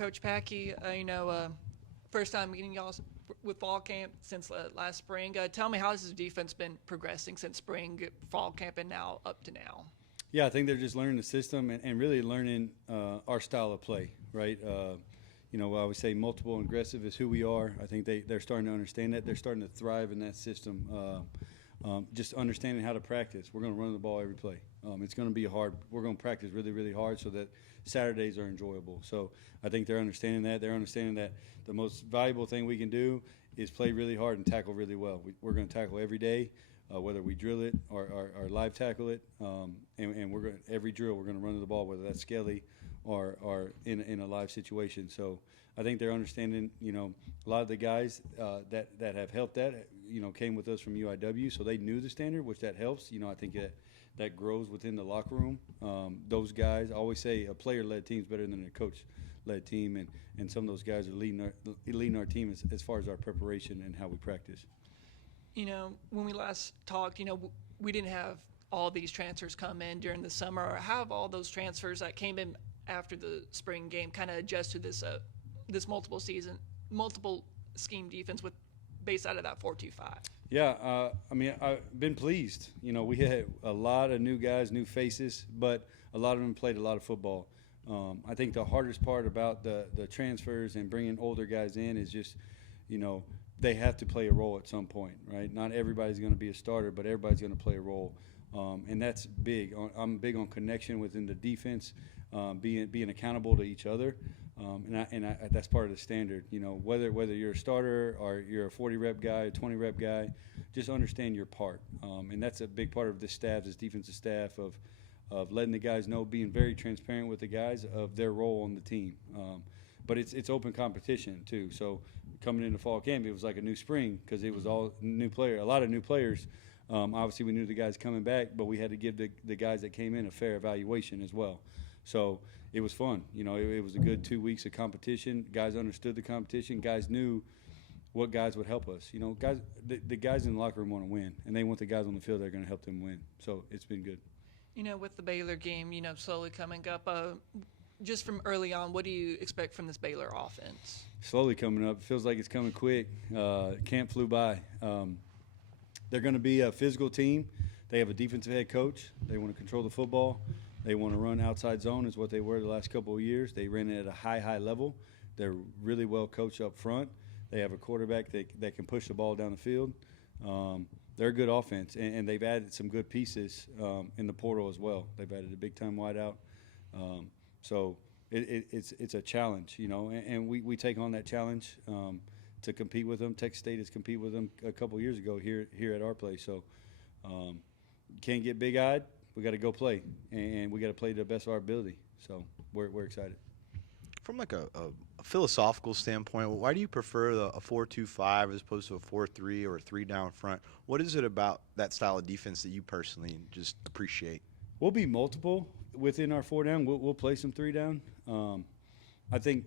Coach Patke, first time meeting y'all with fall camp since last spring. Tell me, how has the defense been progressing since spring, fall camp, and now up to now? Yeah, I think they're just learning the system and really learning our style of play, right? I always say multiple and aggressive is who we are. I think they're starting to understand that. They're starting to thrive in that system. Just understanding how to practice. We're going to run the ball every play. It's going to be hard. We're going to practice really, really hard so that Saturdays are enjoyable. So I think they're understanding that. They're understanding that the most valuable thing we can do is play really hard and tackle really well. We're going to tackle every day, whether we drill it or live tackle it. And we're going every drill we're going to run to the ball, whether that's skelly or in a live situation. So I think they're understanding. A lot of the guys that have helped that came with us from UIW, so they knew the standard, which that helps. I think that grows within the locker room. Those guys, I always say a player-led team is better than a coach-led team, and some of those guys are leading our team as far as our preparation and how we practice. When we last talked, we didn't have all these transfers come in during the summer, or have all those transfers that came in after the spring game kind of adjust to this multiple scheme defense based out of that 4-2-5. Yeah, I've been pleased. We had a lot of new guys, new faces, but a lot of them played a lot of football. I think the hardest part about the transfers and bringing older guys in is just, they have to play a role at some point, right? Not everybody's going to be a starter, but everybody's going to play a role, and that's big. I'm big on connection within the defense, being accountable to each other. And that's part of the standard. Whether you're a starter or you're a 40-rep guy, a 20-rep guy, just understand your part. And that's a big part of this staff, this defensive staff, of letting the guys know, being very transparent with the guys of their role on the team. But it's open competition too. So coming into fall camp, it was like a new spring because it was all new player, a lot of new players. Obviously, we knew the guys coming back, but we had to give the guys that came in a fair evaluation as well. So it was fun. It was a good 2 weeks of competition. Guys understood the competition. Guys knew what guys would help us. Guys, the guys in the locker room want to win, and they want the guys on the field that are going to help them win. So it's been good. With the Baylor game, slowly coming up, just from early on, what do you expect from this Baylor offense? Slowly coming up. It feels like it's coming quick. Camp flew by. They're going to be a physical team. They have a defensive head coach. They want to control the football. They want to run outside zone is what they were the last couple of years. They ran it at a high level. They're really well coached up front. They have a quarterback that can push the ball down the field. They're a good offense, and they've added some good pieces in the portal as well. They've added a big-time wideout. So it's a challenge, and we take on that challenge to compete with them. Texas State has competed with them a couple of years ago here at our place. So can't get big-eyed. We got to go play, and we got to play to the best of our ability. So we're excited. From like a philosophical standpoint, why do you prefer a 4-2-5 as opposed to a 4-3 or a 3 down front? What is it about that style of defense that you personally just appreciate? We'll be multiple within our 4 down. We'll play some 3 down. I think,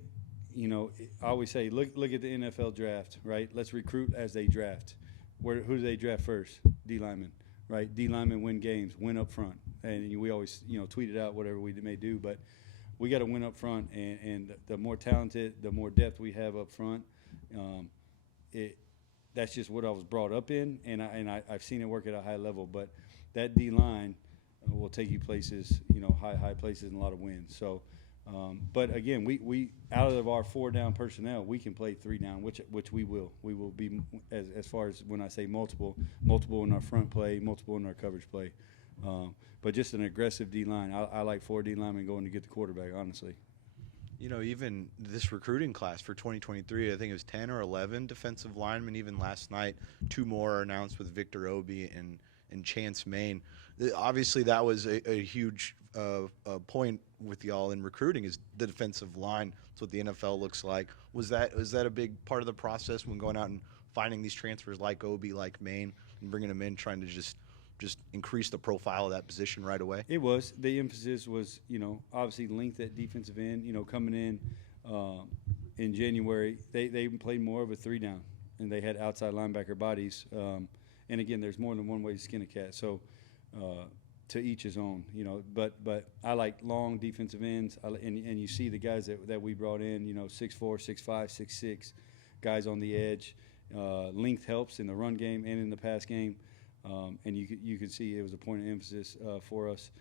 I always say, look at the NFL draft, right? Let's recruit as they draft. Who do they draft first? D linemen. Right, D linemen win games, win up front, and we always, tweet it out, whatever we may do. But we got to win up front, and the more talented, the more depth we have up front. That's just what I was brought up in, and I've seen it work at a high level. But that D line will take you places, high places, and a lot of wins. So, but again, we out of our 4 down personnel, we can play 3 down, which we will. We will be as far as when I say multiple in our front play, multiple in our coverage play. But just an aggressive D line. I like 4 D linemen going to get the quarterback, honestly. Even this recruiting class for 2023, I think it was 10 or 11 defensive linemen. Even last night, 2 more are announced with Victor Obi and Chance Main. Obviously, that was a huge point with y'all in recruiting is the defensive line. That's what the NFL looks like. Was that a big part of the process when going out and finding these transfers like Obi, like Main, and bringing them in, trying to just increase the profile of that position right away? It was. The emphasis was, obviously length at defensive end. Coming in January, they played more of a 3 down, and they had outside linebacker bodies. And again, there's more than one way to skin a cat. So to each his own, but I like long defensive ends, and you see the guys that we brought in, 6'4", 6'5", 6'6", guys on the edge. Length helps in the run game and in the pass game, and you can see it was a point of emphasis for us,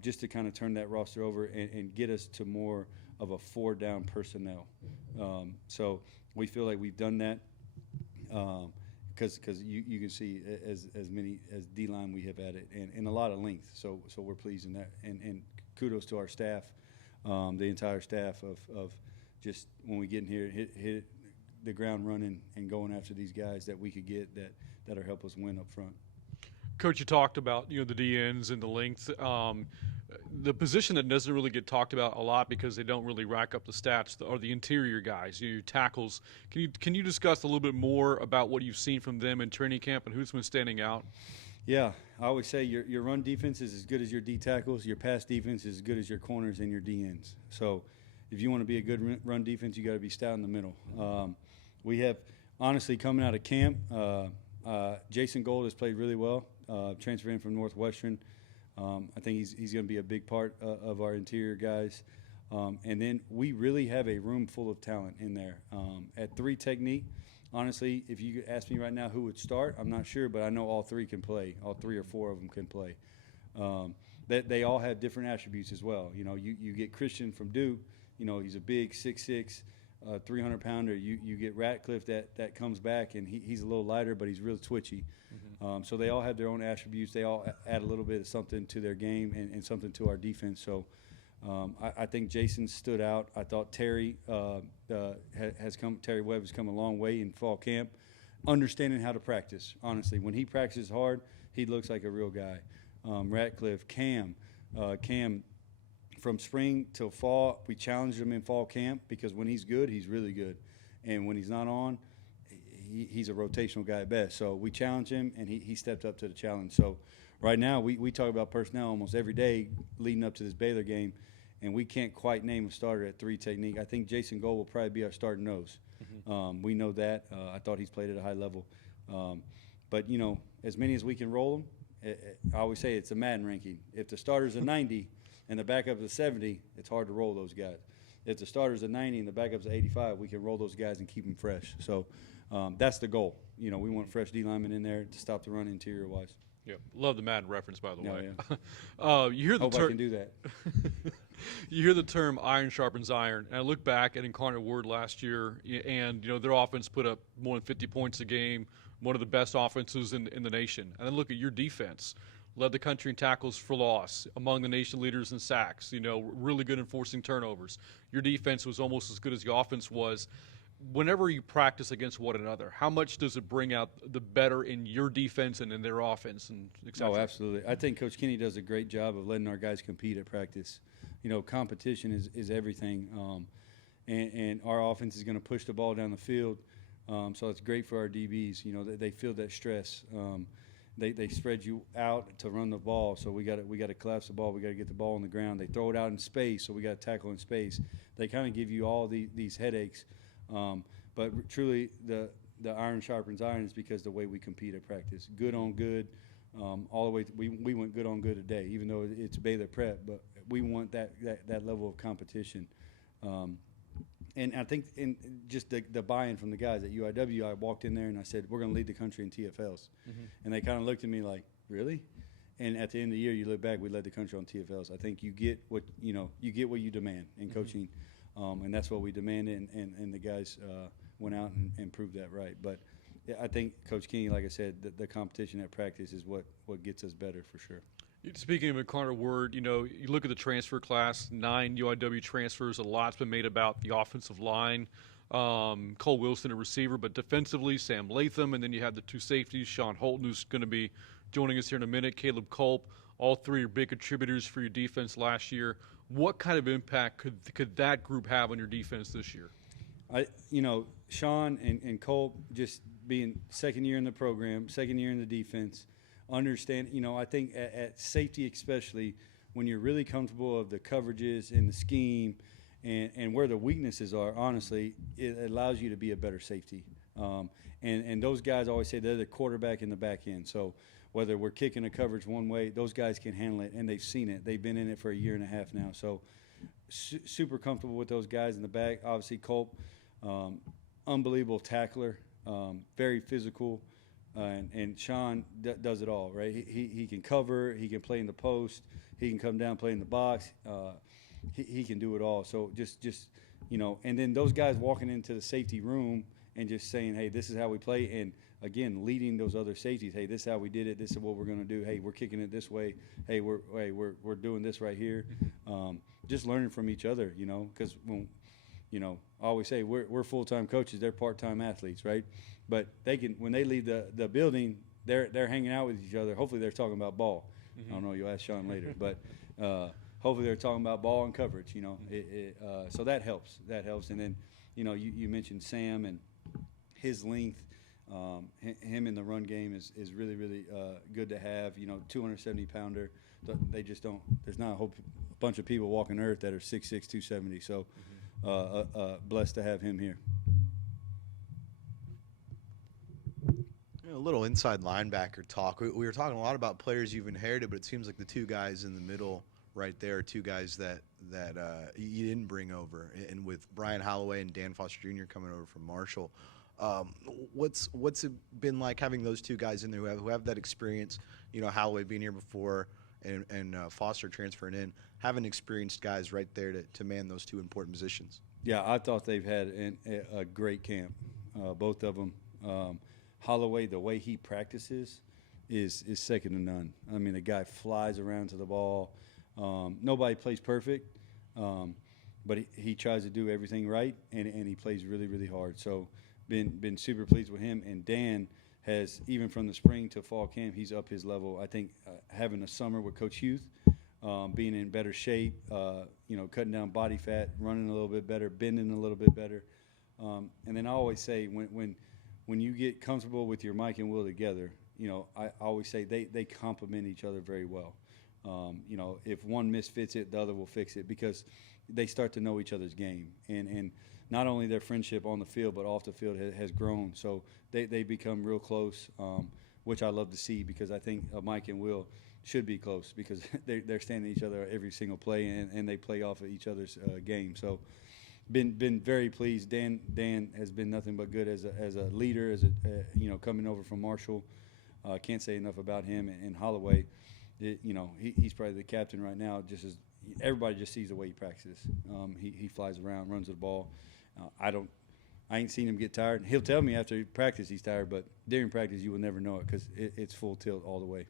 just to kind of turn that roster over and get us to more of a 4-down personnel. So we feel like we've done that. Because you can see as many as D-line we have added, and a lot of length. So we're pleased in that. And kudos to our staff, the entire staff of just when we get in here, hit the ground running and going after these guys that we could get that'll help us win up front. Coach, you talked about the D-ends and the length. The position that doesn't really get talked about a lot because they don't really rack up the stats are the interior guys, your tackles. Can you discuss a little bit more about what you've seen from them in training camp and who's been standing out? Yeah, I always say your run defense is as good as your D tackles. Your pass defense is as good as your corners and your D ends. So if you want to be a good run defense, you got to be stout in the middle. We have, honestly, coming out of camp, Jason Gold has played really well, transferred in from Northwestern. I think he's going to be a big part of our interior guys. And then we really have a room full of talent in there. At 3 technique, honestly, if you ask me right now who would start, I'm not sure, but I know all 3 can play. All 3 or 4 of them can play. They all have different attributes as well. You get Christian from Duke. He's a big 6'6", 300-pounder. You get Ratcliffe that comes back, and he's a little lighter, but he's real twitchy. So they all have their own attributes. They all add a little bit of something to their game and something to our defense. So I think Jason stood out. I thought Terry Terry Webb has come a long way in fall camp, understanding how to practice. Honestly, when he practices hard, he looks like a real guy. Ratcliffe, Cam, from spring till fall, we challenged him in fall camp because when he's good, he's really good, and when he's not on, he's a rotational guy at best. So we challenged him, and he stepped up to the challenge. So right now we talk about personnel almost every day leading up to this Baylor game, and we can't quite name a starter at 3 technique. I think Jason Gold will probably be our starting nose. We know that. I thought he's played at a high level. But, as many as we can roll them, I always say it's a Madden ranking. If the starter's a 90 and the backup's a 70, it's hard to roll those guys. If the starter's a 90 and the backup's a 85, we can roll those guys and keep them fresh. So that's the goal. We want fresh D linemen in there to stop the run interior-wise. Yeah, love the Madden reference, by the way. Yeah. You hear the Hope I can do that. You hear the term iron sharpens iron, and I look back at Incarnate Word last year, and their offense put up more than 50 points a game, one of the best offenses in the nation. And then look at your defense, led the country in tackles for loss, among the nation leaders in sacks. Really good in forcing turnovers. Your defense was almost as good as your offense was. Whenever you practice against one another, how much does it bring out the better in your defense and in their offense, and et cetera? Oh, absolutely. I think Coach Kenny does a great job of letting our guys compete at practice. Competition is everything, and our offense is going to push the ball down the field, so it's great for our DBs. They feel that stress. They spread you out to run the ball, so we got to collapse the ball. We got to get the ball on the ground. They throw it out in space, so we got to tackle in space. They kind of give you all these headaches. But truly, the iron sharpens iron is because the way we compete at practice, good on good, all the way. We went good on good today, even though it's Baylor prep, but we want that level of competition. And I think in just the buy-in from the guys at UIW, I walked in there and I said, we're going to lead the country in TFLs. And they kind of looked at me like, really? And at the end of the year, you look back, we led the country on TFLs. I think you get what you demand in coaching. And that's what we demanded, and the guys went out and proved that right. But I think Coach Kenny, like I said, the competition at practice is what gets us better for sure. Speaking of Incarnate Word, you look at the transfer class, 9 UIW transfers. A lot's been made about the offensive line. Cole Wilson, a receiver, but defensively, Sam Latham, and then you have the 2 safeties, Sean Holton, who's going to be joining us here in a minute, Caleb Culp. All 3 are big contributors for your defense last year. What kind of impact could that group have on your defense this year? Sean and Cole just being second year in the program, second year in the defense, understand, I think at safety especially, when you're really comfortable of the coverages and the scheme and where the weaknesses are, honestly, it allows you to be a better safety. And those guys always say they're the quarterback in the back end. So whether we're kicking a coverage one way, those guys can handle it, and they've seen it. They've been in it for a year and a half now. So super comfortable with those guys in the back. Obviously, Culp, unbelievable tackler, very physical. And Sean does it all, right? He can cover, he can play in the post, he can come down, play in the box. He can do it all. So just and then those guys walking into the safety room and just saying, hey, this is how we play, and again leading those other safeties. Hey, this is how we did it. This is what we're going to do. Hey, we're kicking it this way. Hey, we're doing this right here. Just learning from each other, because when I always say we're full-time coaches, they're part-time athletes, right? But when they leave the building, they're hanging out with each other. Hopefully they're talking about ball. I don't know, you'll ask Sean later, but hopefully they're talking about ball and coverage, so that helps. And then, you mentioned Sam and his length. Him in the run game is really, really good to have. 270-pounder. They just don't. There's not a bunch of people walking earth that are 6'6", 270. So blessed to have him here. A little inside linebacker talk. We were talking a lot about players you've inherited, but it seems like the two guys in the middle right there are two guys that you didn't bring over. And with Brian Holloway and Dan Foster Jr. coming over from Marshall, what's it been like having those two guys in there who have that experience? Holloway being here before and Foster transferring in, having experienced guys right there to man those two important positions. Yeah, I thought they've had a great camp, both of them. Holloway, the way he practices is second to none. I mean, the guy flies around to the ball. Nobody plays perfect, but he tries to do everything right, and he plays really, really hard. So been super pleased with him. And Dan has, even from the spring to fall camp, he's up his level. I think having a summer with Coach Huth, being in better shape, cutting down body fat, running a little bit better, bending a little bit better. And then I always say when you get comfortable with your Mike and Will together, I always say they complement each other very well. If one misfits it, the other will fix it, because they start to know each other's game. And not only their friendship on the field, but off the field has grown. So they become real close, which I love to see, because I think Mike and Will should be close, because they're standing each other every single play, and they play off of each other's game. So been very pleased. Dan has been nothing but good as a leader, coming over from Marshall. Can't say enough about him. And Holloway, he's probably the captain right now. Just as everybody just sees the way he practices. He flies around, runs the ball. I ain't seen him get tired. He'll tell me after practice he's tired, but during practice you will never know it, because it's full tilt all the way.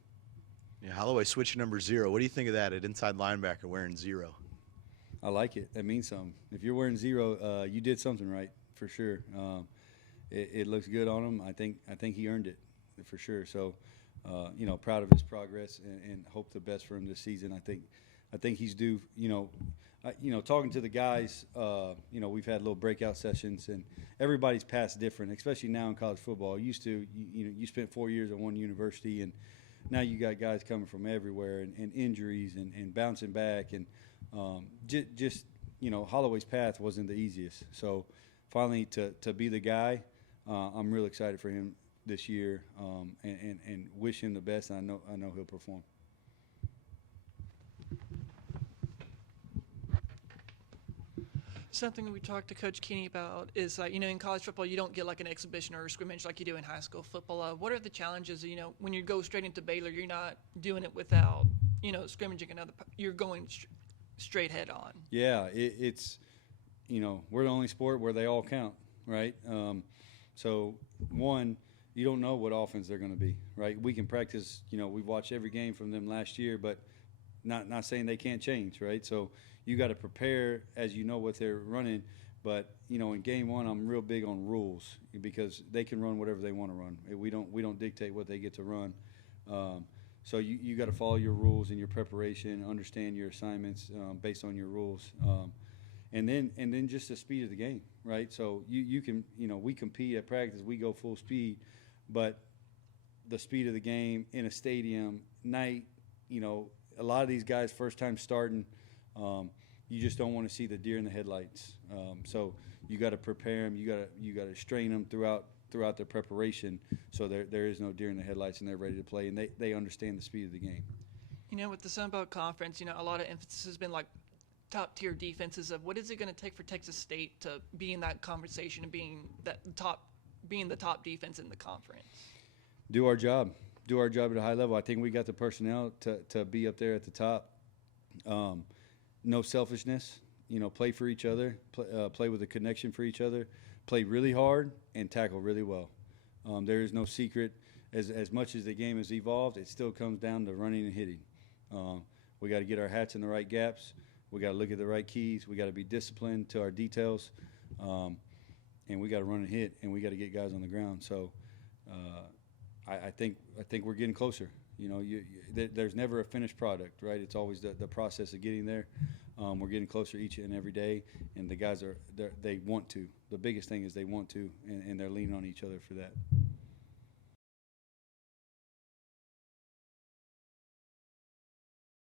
Yeah, Holloway switch number 0. What do you think of that at inside linebacker wearing 0? I like it. That means something. If you're wearing 0, you did something right, for sure. It looks good on him. I think he earned it, for sure. So, proud of his progress, and hope the best for him this season. I think he's due. Talking to the guys, we've had little breakout sessions, and everybody's path's different, especially now in college football. Used to, you spent 4 years at one university, and now you got guys coming from everywhere, and injuries and bouncing back, and just Holloway's path wasn't the easiest. So finally to be the guy, I'm real excited for him this year, and wish him the best. And I know he'll perform. Something that we talked to Coach Keeney about is, in college football, you don't get like an exhibition or a scrimmage like you do in high school football. What are the challenges? When you go straight into Baylor, you're not doing it without, scrimmaging another. You're going straight head on. Yeah, it's, we're the only sport where they all count, right? So one, you don't know what offense they're going to be, right? We can practice. We've watched every game from them last year, but not saying they can't change, right? So you got to prepare as you know what they're running. But in game one, I'm real big on rules, because they can run whatever they want to run. We don't dictate what they get to run. So you got to follow your rules in your preparation, understand your assignments based on your rules, and then just the speed of the game, right? So you can we compete at practice, we go full speed, but the speed of the game in a stadium night, a lot of these guys first time starting. You just don't want to see the deer in the headlights. So you got to prepare them. You got to strain them throughout throughout their preparation, so there is no deer in the headlights, and they're ready to play, and they understand the speed of the game. You know, with the Sun Belt Conference, you know, a lot of emphasis has been like top tier defenses of what is it going to take for Texas State to be in that conversation and being the top defense in the conference. Do our job at a high level. I think we got the personnel to be up there at the top. No selfishness, you know, play for each other, play with a connection for each other, play really hard and tackle really well. There is no secret. As much as the game has evolved, it still comes down to running and hitting. We got to get our hats in the right gaps. We got to look at the right keys. We got to be disciplined to our details, and we got to run and hit, and we got to get guys on the ground. So I think we're getting closer. You know, there's never a finished product, right? It's always the process of getting there. We're getting closer each and every day, and the guys they want to. The biggest thing is they want to, and they're leaning on each other for that.